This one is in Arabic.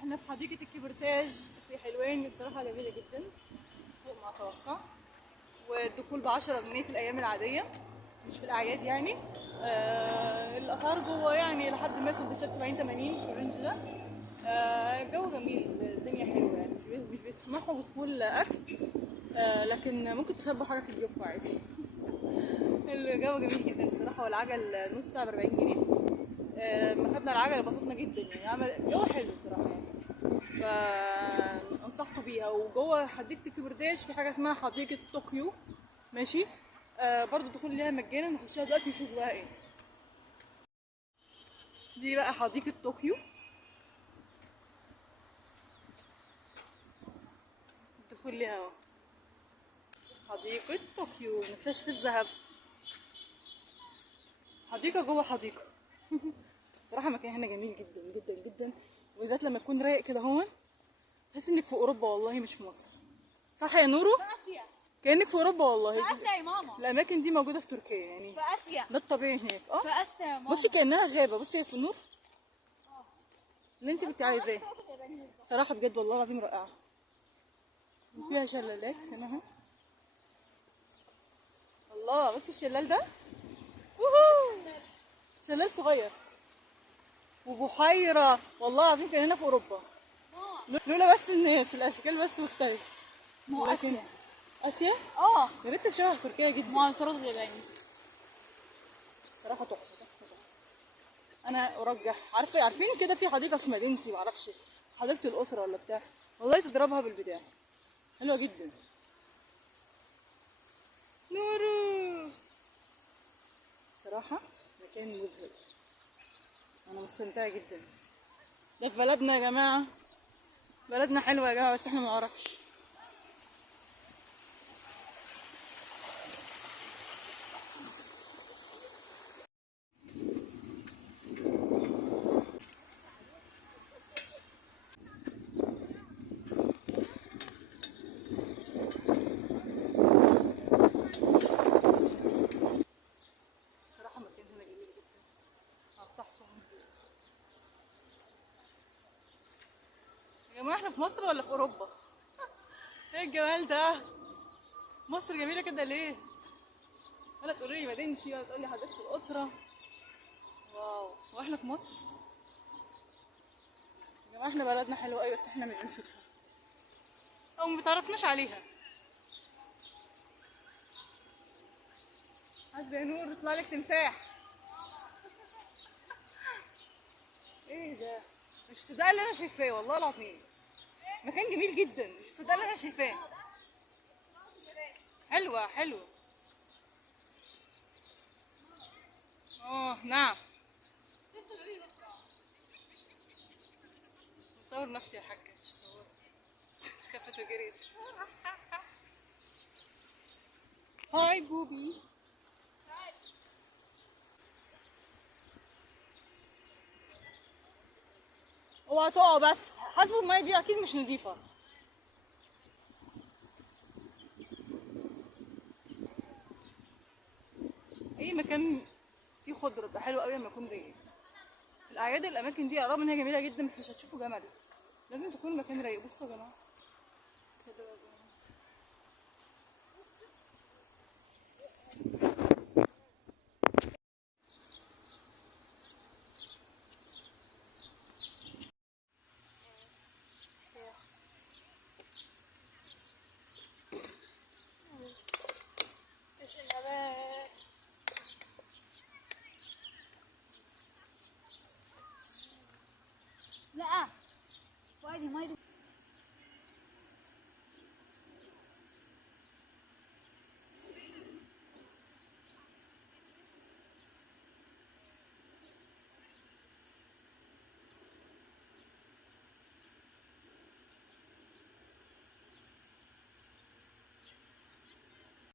احنا في حديقة الكبرتاج في حلوان، الصراحة جميلة جدا فوق ما اتوقع. والدخول ب10 جنيه في الأيام العادية، مش في الأعياد يعني. الأسعار جوه يعني لحد ما سندوتشات 70-80 في الرينج ده. الجو جميل، الدنيا حلوة يعني، مش بيسمحوا بدخول أكل. لكن ممكن تخبوا حاجة في جيوبكم عادي. الجو جميل جدا الصراحة، والعجل نص ساعة ب40 جنيه. لما خدنا العجل اتبسطنا جدا يعني، عمل جو حلو صراحة يعني. فانصحكم بيها. وجوه حديقة الكبرتاج في حاجة اسمها حديقة طوكيو، ماشي. برضو الدخول ليها مجانا، نخشها دلوقتي نشوف بقى ايه. دي بقى حديقة طوكيو، الدخول ليها اهو. حديقة طوكيو نكتشف الذهب، حديقة جوه حديقة. صراحة المكان هنا جميل جدا جدا جدا، وبالذات لما يكون رايق كده هون، تحس انك في اوروبا والله مش في مصر. صح يا نورو؟ في آسيا. كأنك في اوروبا والله. في آسيا يا ماما. الاماكن دي موجودة في تركيا يعني، في آسيا. ده الطبيعي هناك. في آسيا يا ماما. بصي كأنها غابة، بصي في النور اللي انت كنت عايزاه. صراحة بجد والله العظيم رائعة. فيها شلالات هنا اهو. الله، بصي الشلال ده، ووهو. شلال صغير وبحيرة، والله العظيم كأننا في أوروبا، لولا بس الناس الأشكال بس مختلفة. مو لكن آسيا. آسيا اه. يا بنت شبه تركيا جدا. مو الطرد الياباني. صراحة تحفة تحفة تحفة. أنا أرجح، عارفين كده في حديقة في مدينتي، معرفش حديقة الأسرة ولا بتاع، والله تضربها بالبتاع، حلوة جدا. نورو، صراحة مكان مذهل، أنا مستمتعة جدا. ده في بلدنا يا جماعة، بلدنا حلوة يا جماعة، بس احنا ما نعرفش. صراحة المكان هنا جميل جدا، أنصحكم. يا جماعة احنا في مصر ولا في أوروبا؟ ايه الجمال ده؟ مصر جميلة كده ليه؟ ولا تقولي لي مدينتي ولا تقولي حديقة الأسرة. واو، واحنا في مصر؟ يا جماعة احنا بلدنا حلوة أوي، بس احنا مش بنشوفها أو متعرفناش عليها. حسبي يا نور يطلع لك تمساح. ايه ده؟ مش مصدقة اللي أنا شايفاه والله العظيم، مكان جميل جدا، مش مصدقة اللي أنا شايفاه. حلوة حلوة. نعم. بصور نفسي يا حاجة، مش صور. خفت وجريت. هاي بوبي. اوعى تقعوا بس، حاسبوا المية دي أكيد مش نضيفة. أي مكان فيه خضرة بيبقى حلو أوي لما يكون رايق. في الأعياد الأماكن دي رغم إن هي جميلة جدا، بس مش هتشوفوا جمل، لازم تكون المكان رايق. بصوا يا جماعة كده يا جماعة.